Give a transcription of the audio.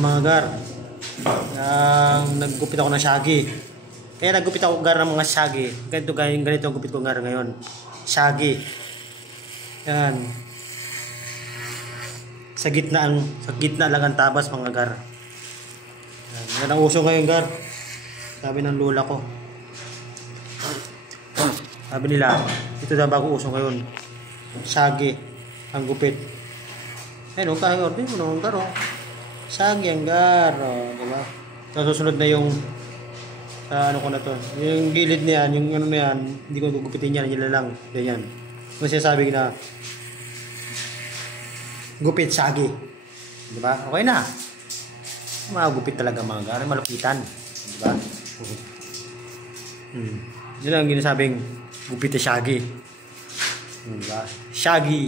Yan mga gar. Naggupit ako ng shaggy. Kaya naggupit ako gar ng mga shaggy. Ganito ang gupit ko gar ngayon. Shaggy. Yan. Sa gitna lang ang tabas mga gar. Yan ang uso ngayon gar. Sabi ng lola ko. Sabi nila, ito daw bago uso ngayon. Shaggy ang gupit. Ayun, kaya order mo naman gar. Shaggy ang gar. Diba? So, susunod na yung ano ko na to. Yung gilid niyan, yung ano na yan, hindi ko gugupitin yan, yun lang. Ganyan. Kung sinasabi na gupit shaggy. Diba? Okay na. Magupit talaga mga gar. Malupitan. Diba? Yun ang ginasabing gupit na shaggy. Diba? Shaggy.